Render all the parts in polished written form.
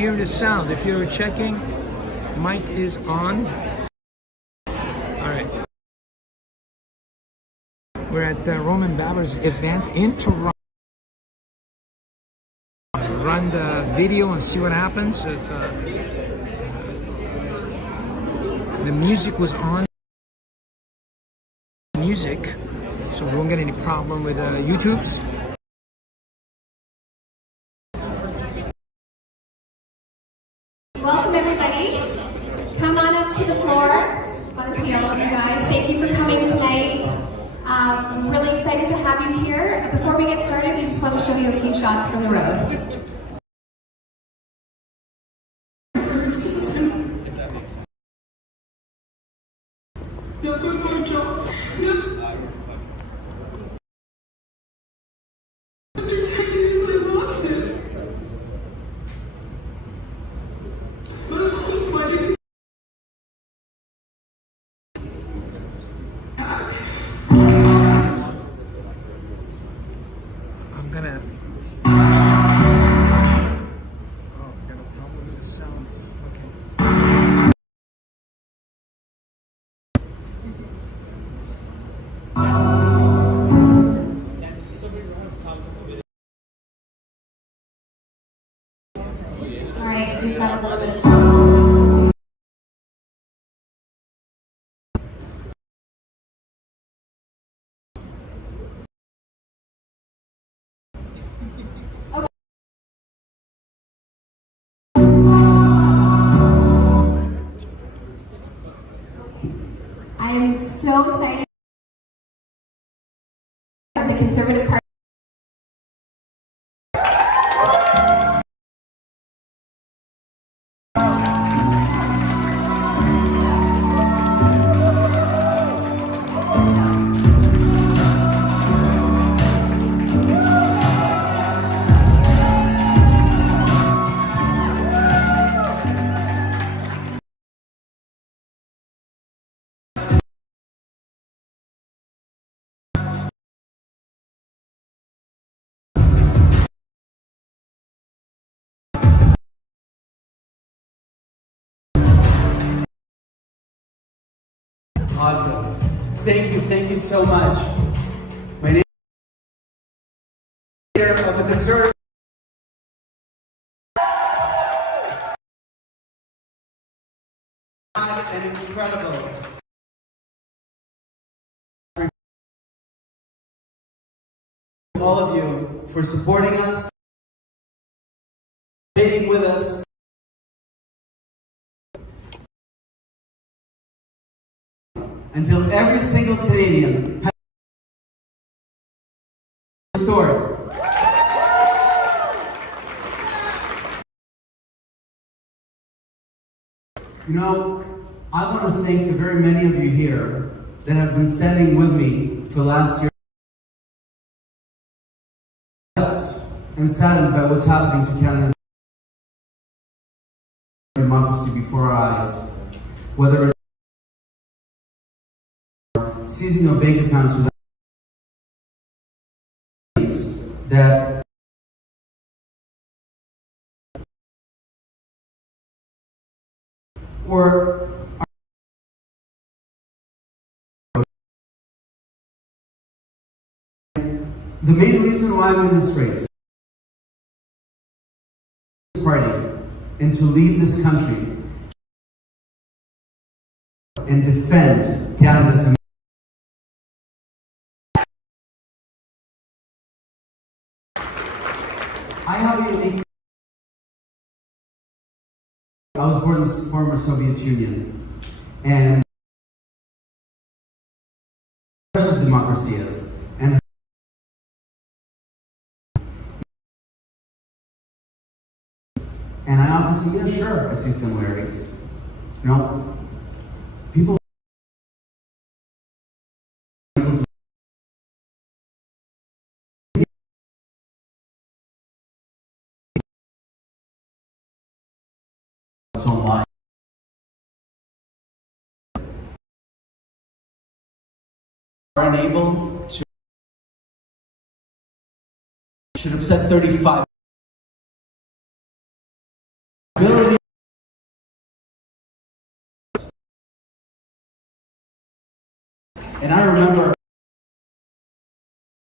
Hear the sound. If you're checking, mic is on. All right. We're at Roman Barber's event in Toronto. Run the video and see what happens. The music was on. Music, so we won't get any problem with YouTube's. Welcome everybody. Come on up to the floor. I want to see all of you guys. Thank you for coming tonight. We're really excited to have you here. Before we get started, we just want to show you a few shots from the road. I'm gonna. Oh, got a problem with the sound. Okay. All right, we've got a little bit of time. Okay. I'm so excited of the Conservative Party. Awesome. Thank you so much. My name is leader of the Conservative and incredible. All of you for supporting us, meeting with us. Until every single Canadian has a story. You know, I want to thank the very many of you here that have been standing with me for last year and saddened by what's happening to Canada's democracy before our eyes, whether it's seizing of bank accounts without that or the main reason why I'm in this race party and to lead this country and defend Canada's democracy. I have a unique. I was born in the former Soviet Union, and precious democracy is, and I often say, yeah, sure, I see similarities. You know, people. Online. Are unable to should have said 35. And I remember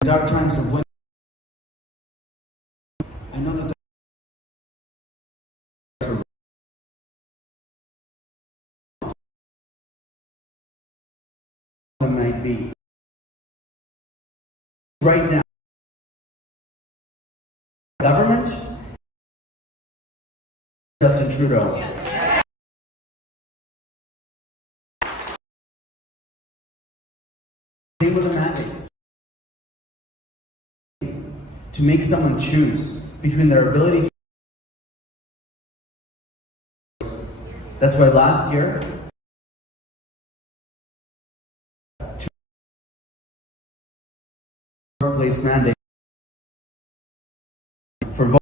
dark times of winter. I know that there might be right now. Government, Justin Trudeau. Same with the mandates. To make someone choose between their ability to. That's why last year, workplace mandate for vote.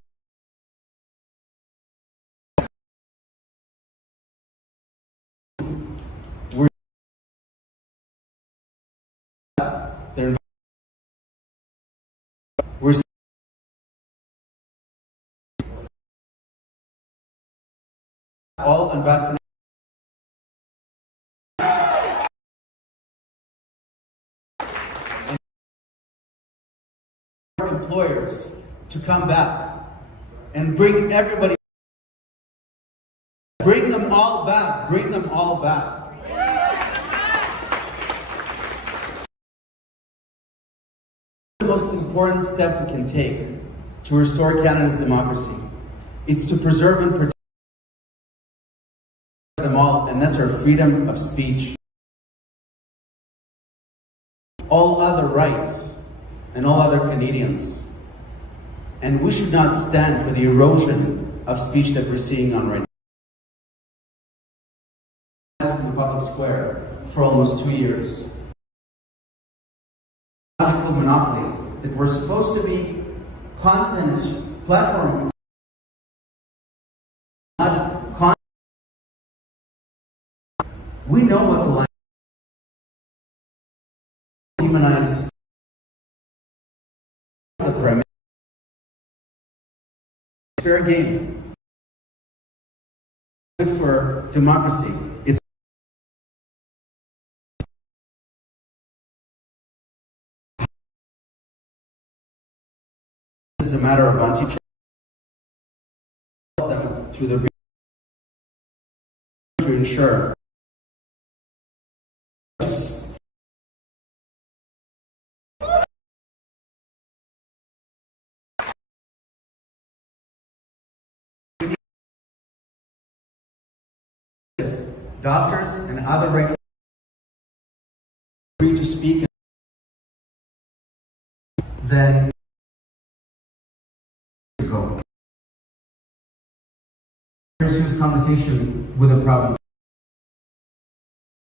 We're all unvaccinated. Employers to come back and bring everybody, bring them all back, bring them all back. The most important step we can take to restore Canada's democracy, it's to preserve and protect them all, and that's our freedom of speech. All other rights and all other Canadians. And we should not stand for the erosion of speech that we're seeing on right now. From the public square for almost 2 years. Logical monopolies that were supposed to be content platform. We know what the line demonize the premise. Fair game. Good for democracy. It's this is a matter of antitrust them through the to ensure doctors and other regulators free to speak, then go. Here's this conversation with a province.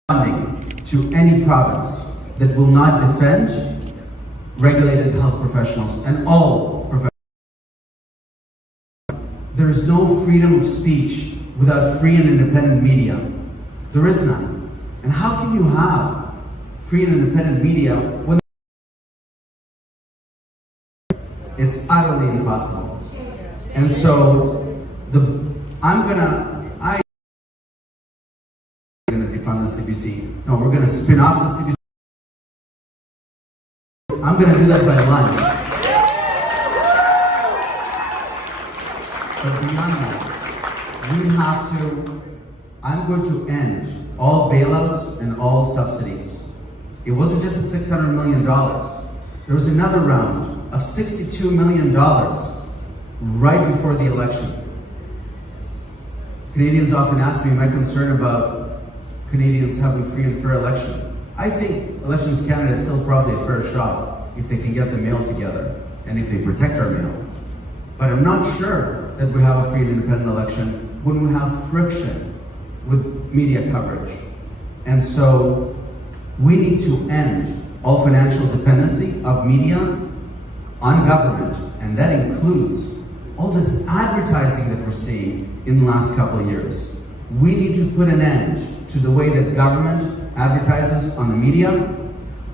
Funding to any province that will not defend regulated health professionals and all professionals. There is no freedom of speech without free and independent media. There is none. And how can you have free and independent media when it's utterly impossible? And so I'm gonna defund the CBC. No, we're gonna spin off the CBC. I'm gonna do that by lunch. But beyond that, we have to. I'm going to end all bailouts and all subsidies. It wasn't just the $600 million. There was another round of $62 million right before the election. Canadians often ask me my concern about Canadians having free and fair election. I think Elections Canada is still probably a fair shot if they can get the mail together and if they protect our mail. But I'm not sure that we have a free and independent election when we have friction with media coverage. And so we need to end all financial dependency of media on government, and that includes all this advertising that we're seeing in the last couple of years. We need to put an end to the way that government advertises on the media.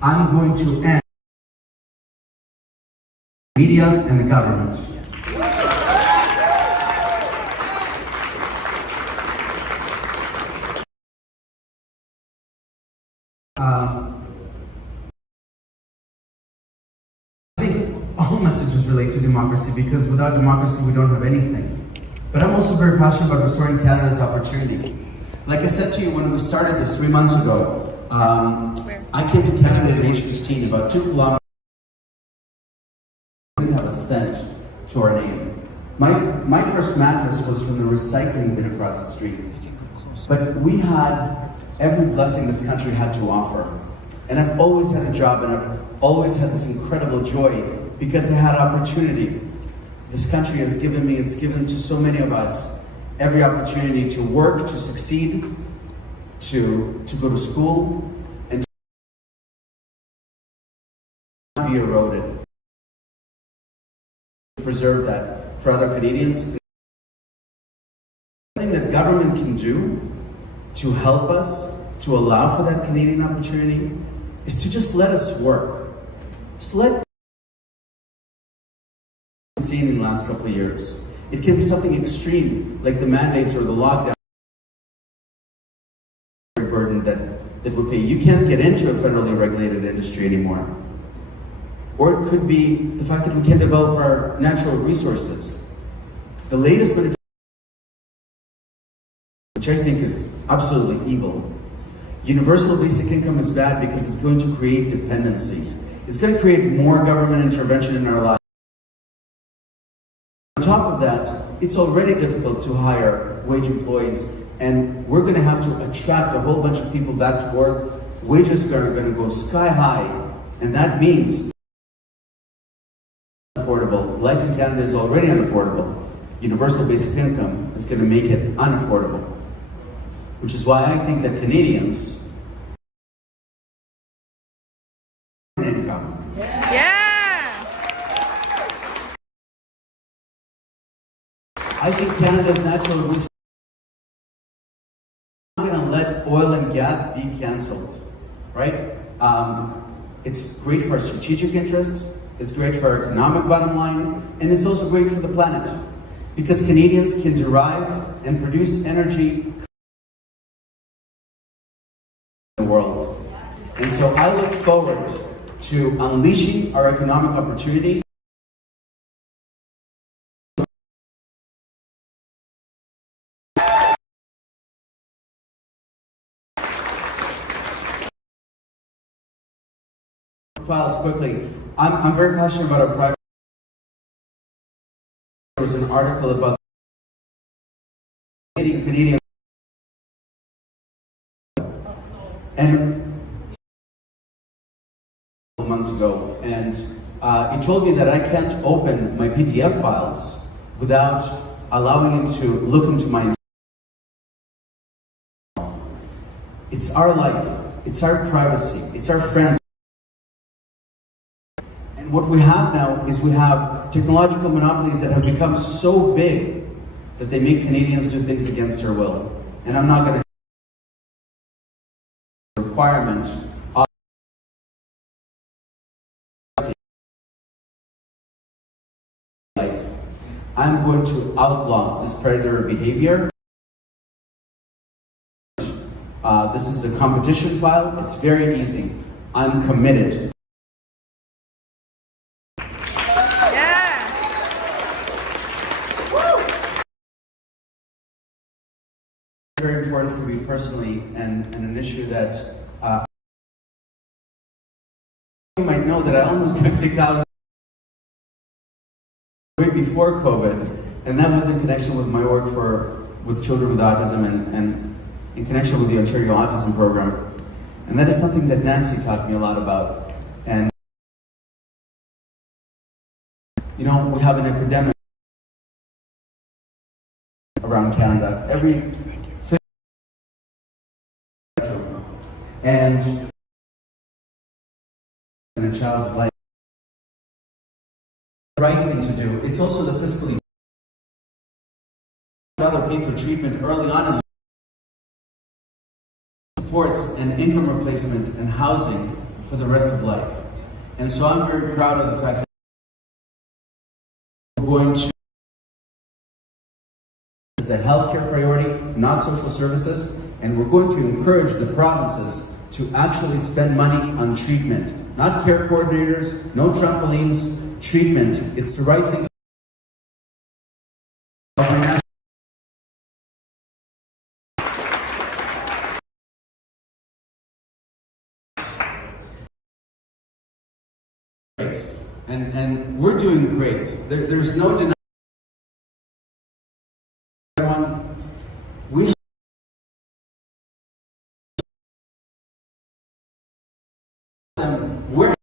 I'm going to end media and the government. all messages relate to democracy, because without democracy we don't have anything. But I'm also very passionate about restoring Canada's opportunity. Like I said to you when we started this 3 months ago, I came to Canada at age 15, about 2 kilometers. We didn't have a cent to our name. My first mattress was from the recycling bin across the street. But we had every blessing this country had to offer. And I've always had a job, and I've always had this incredible joy because I had opportunity. This country has given me, it's given to so many of us, every opportunity to work, to succeed, to go to school, and to be eroded. To preserve that for other Canadians. Something that government can do to help us, to allow for that Canadian opportunity, is to just let us work. Just let seen in the last couple of years. It can be something extreme, like the mandates or the lockdown burden that would pay. You can't get into a federally regulated industry anymore. Or it could be the fact that we can't develop our natural resources. The latest benefit, which I think is absolutely evil. Universal basic income is bad because it's going to create dependency. It's going to create more government intervention in our lives. On top of that, it's already difficult to hire wage employees, and we're going to have to attract a whole bunch of people back to work. Wages are going to go sky high, and that means affordable. Life in Canada is already unaffordable. Universal basic income is going to make it unaffordable. Which is why I think that Canadians income. Yeah! I think Canada's natural resources are not going to let oil and gas be cancelled, right? It's great for our strategic interests, it's great for our economic bottom line, and it's also great for the planet. Because Canadians can derive and produce energy in the world. And so I look forward to unleashing our economic opportunity. Files quickly. I'm very passionate about our private. There was an article about Canadian and months ago, and he told me that I can't open my PDF files without allowing him to look into my. It's our life, it's our privacy, it's our friends. And what we have now is we have technological monopolies that have become so big that they make Canadians do things against their will. And I'm not going to requirement of life. I'm going to outlaw this predatory behavior. This is a competition file. It's very easy. I'm committed. It's very important for me personally, and an issue that you might know that I almost got kicked out way before COVID, and that was in connection with my work with children with autism and in connection with the Ontario Autism Program. And that is something that Nancy taught me a lot about. And you know, we have an epidemic around Canada. Every and in a child's life, the right thing to do. It's also the fiscally rather pay for treatment early on in life, supports and income replacement and housing for the rest of life. And so I'm very proud of the fact that we're going to as a healthcare priority, not social services, and we're going to encourage the provinces to actually spend money on treatment. Not care coordinators, no trampolines, treatment. It's the right thing to do. And we're doing great. There's no denying. We where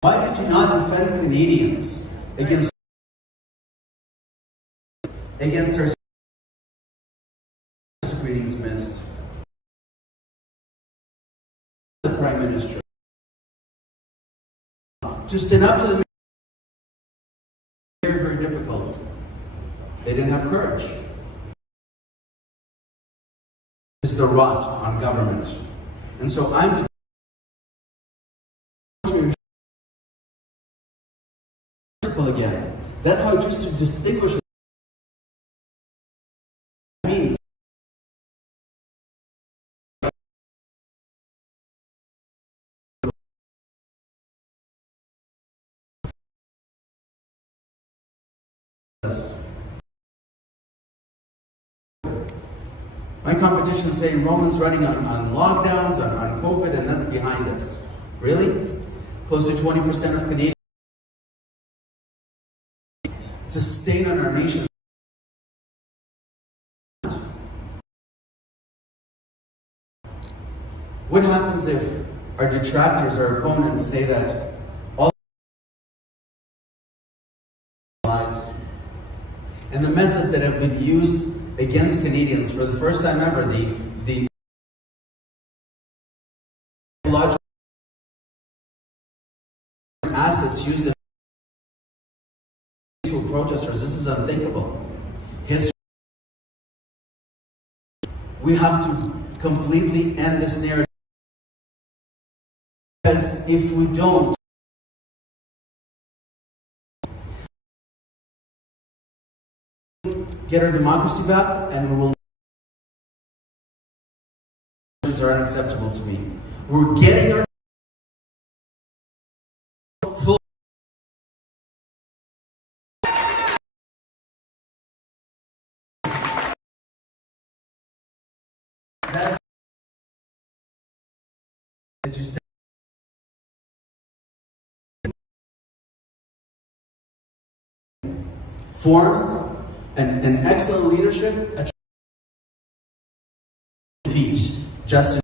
why did you not defend Canadians against our screenings missed? The Prime Minister just stood up to the very, very difficult. They didn't have courage. This is the rot on government. And so I'm to again. That's how just to distinguish it means. My competition is saying Roman's running on lockdowns, on COVID, and that's behind us. Really? Close to 20% of Canadians. It's a stain on our nation. What happens if our detractors, our opponents, say that all lives and the methods that have been used against Canadians for the first time ever, the logical assets used in peaceful protesters, this is unthinkable. History. We have to completely end this narrative. Because if we don't, get our democracy back, and we will. Are unacceptable to me. We're getting our full. That's just form an excellent leadership, defeat justice.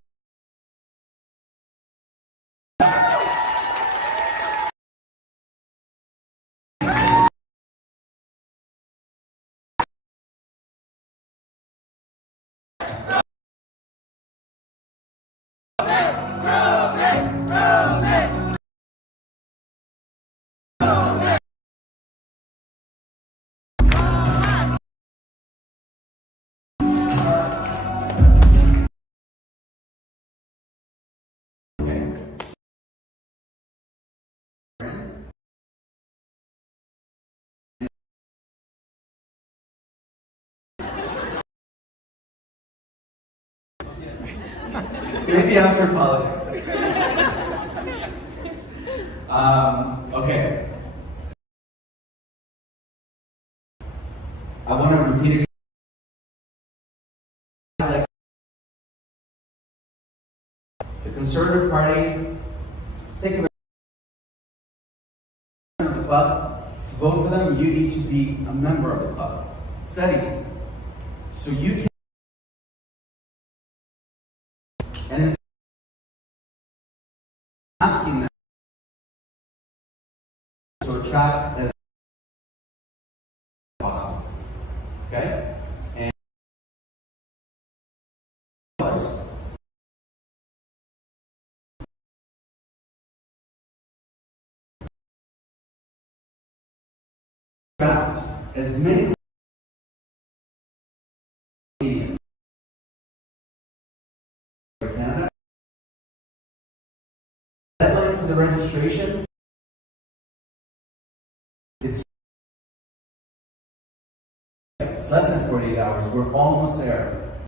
Maybe after politics. Okay. I want to repeat it. The Conservative Party, think of it of the club. To vote for them, you need to be a member of the club. It's that easy. So you can. And it's asking them to attract as possible. Okay? And attract as many Canadians. Canada. Deadline for the registration. It's less than 48 hours. We're almost there.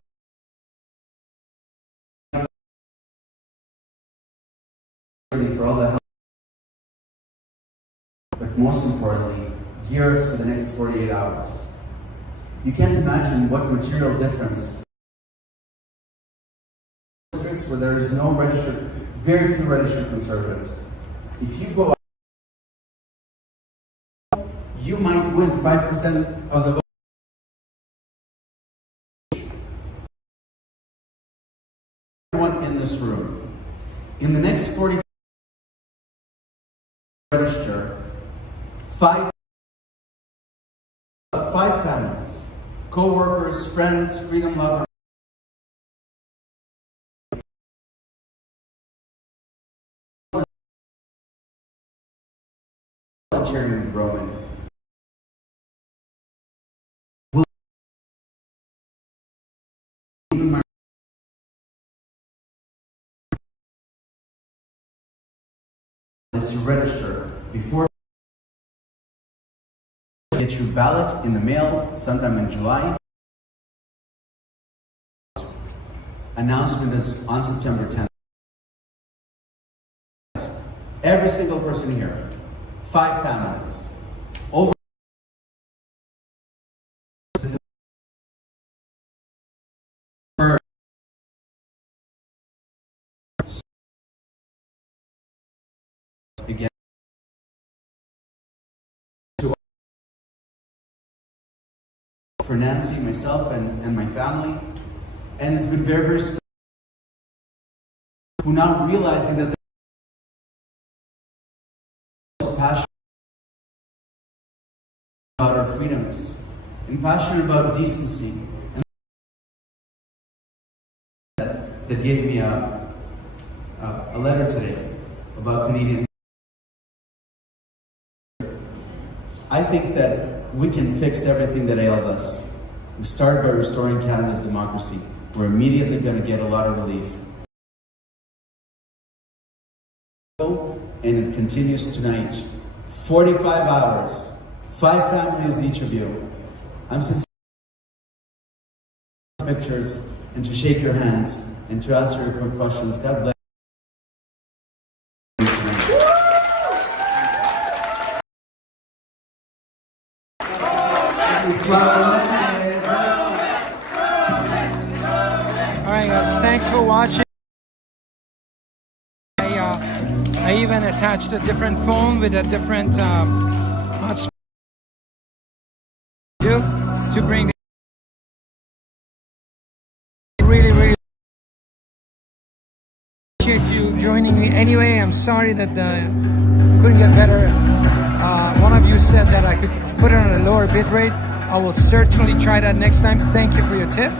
most importantly, gear us for the next 48 hours. You can't imagine what material difference districts where there is no registered, very few registered conservatives. If you go out, you might win 5% of the vote. Everyone in this room, in the next 40 register five families, co-workers, friends, freedom lovers. Chairman Roman. Is to register before get your ballot in the mail sometime in July. Announcement is on September 10th. Every single person here, 5 families, over again for Nancy, myself, and my family, and it's been very, very special. Who now realizing that they're passionate about our freedoms and passionate about decency, and that gave me a letter today about Canadian. I think that we can fix everything that ails us. We started by restoring Canada's democracy. We're immediately going to get a lot of relief. And it continues tonight. 45 hours, 5 families each of you. I'm sincere pictures and to shake your hands and to answer your quick questions. God bless. Alright guys, thanks for watching. I even attached a different phone with a different hotspot to bring really appreciate you joining me. Anyway, I'm sorry that couldn't get better. One of you said that I could put it on a lower bit rate. I will certainly try that next time. Thank you for your tip.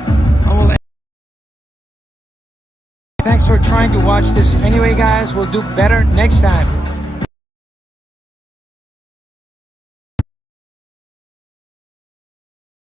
Thanks for trying to watch this. Anyway, guys, we'll do better next time.